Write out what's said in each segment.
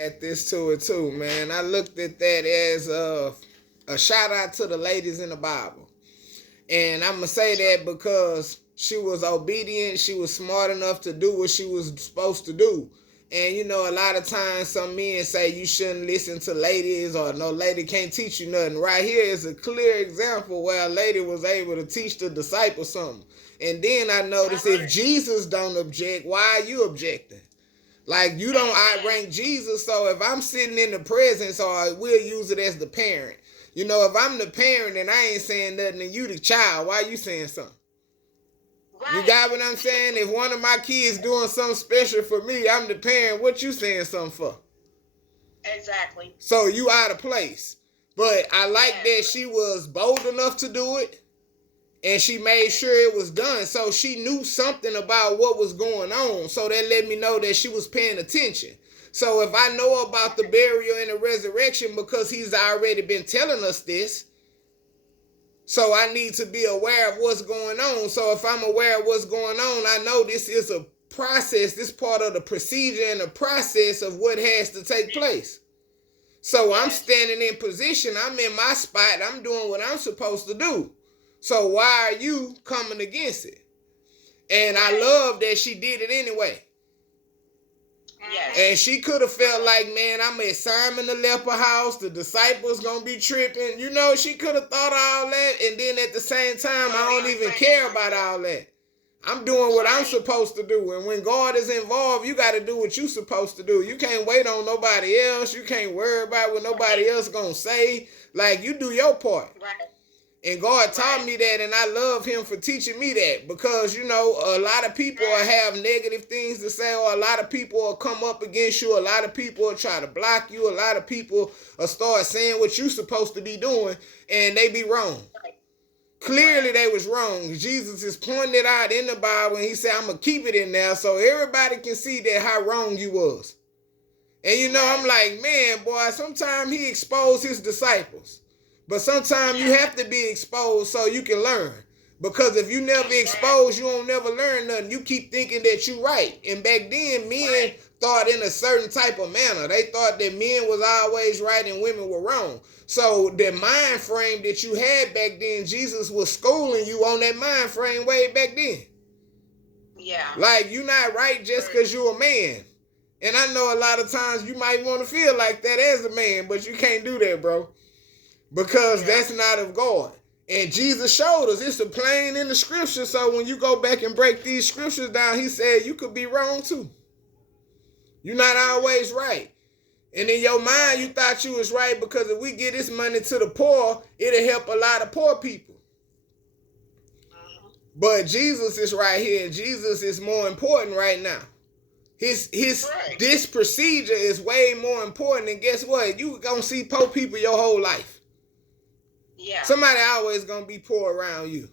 At this to it too, man. I looked at that as a shout out to the ladies in the Bible. And I'm going to say that because she was obedient. She was smart enough to do what she was supposed to do. And, a lot of times some men say you shouldn't listen to ladies or no lady can't teach you nothing. Right here is a clear example where a lady was able to teach the disciples something. And then I noticed if Jesus don't object, why are you objecting? Like, you don't outrank Jesus, so if I'm sitting in the presence, or we'll use it as the parent. If I'm the parent and I ain't saying nothing and you the child, why you saying something? Right. You got what I'm saying? If one of my kids doing something special for me, I'm the parent, what you saying something for? Exactly. So you out of place. But I like that she was bold enough to do it. And she made sure it was done. So she knew something about what was going on. So that let me know that she was paying attention. So if I know about the burial and the resurrection because he's already been telling us this, so I need to be aware of what's going on. So if I'm aware of what's going on, I know this is a process, this part of the procedure and the process of what has to take place. So I'm standing in position. I'm in my spot. I'm doing what I'm supposed to do. So why are you coming against it? And I love that she did it anyway. Yes. And she could have felt like, man, I'm at Simon the leper house. The disciples gonna be tripping. She could have thought all that. And then at the same time, I don't even care about all that. I'm doing what I'm supposed to do. And when God is involved, you got to do what you're supposed to do. You can't wait on nobody else. You can't worry about what nobody else gonna say. Like, you do your part. Right. And God taught me that, and I love him for teaching me that because, a lot of people will have negative things to say, or a lot of people will come up against you. A lot of people will try to block you. A lot of people will start saying what you're supposed to be doing, and they be wrong. Clearly, they was wrong. Jesus is pointing it out in the Bible, and he said, I'm going to keep it in there so everybody can see that how wrong you was. And, I'm like, man, boy, sometimes he exposed his disciples. But sometimes you have to be exposed so you can learn. Because if you never exposed, you won't never learn nothing. You keep thinking that you right. And back then, men thought in a certain type of manner. They thought that men was always right and women were wrong. So the mind frame that you had back then, Jesus was schooling you on that mind frame way back then. Yeah. Like, you're not right just because you're a man. And I know a lot of times you might want to feel like that as a man, but you can't do that, bro. Because that's not of God. And Jesus showed us. It's a plain in the scripture. So when you go back and break these scriptures down, he said you could be wrong too. You're not always right. And in your mind, you thought you was right because if we get this money to the poor, it'll help a lot of poor people. But Jesus is right here. And Jesus is more important right now. This procedure is way more important. And guess what? You gonna see poor people your whole life. Yeah. Somebody always gonna be poor around you.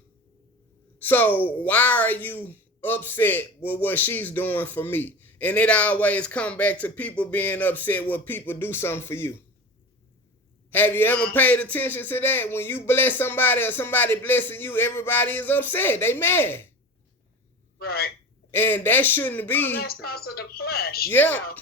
So why are you upset with what she's doing for me? And it always come back to people being upset when people do something for you. Have you ever paid attention to that? When you bless somebody or somebody blessing you, everybody is upset. They mad. Right. And that shouldn't be. That's because of the flesh. Yep.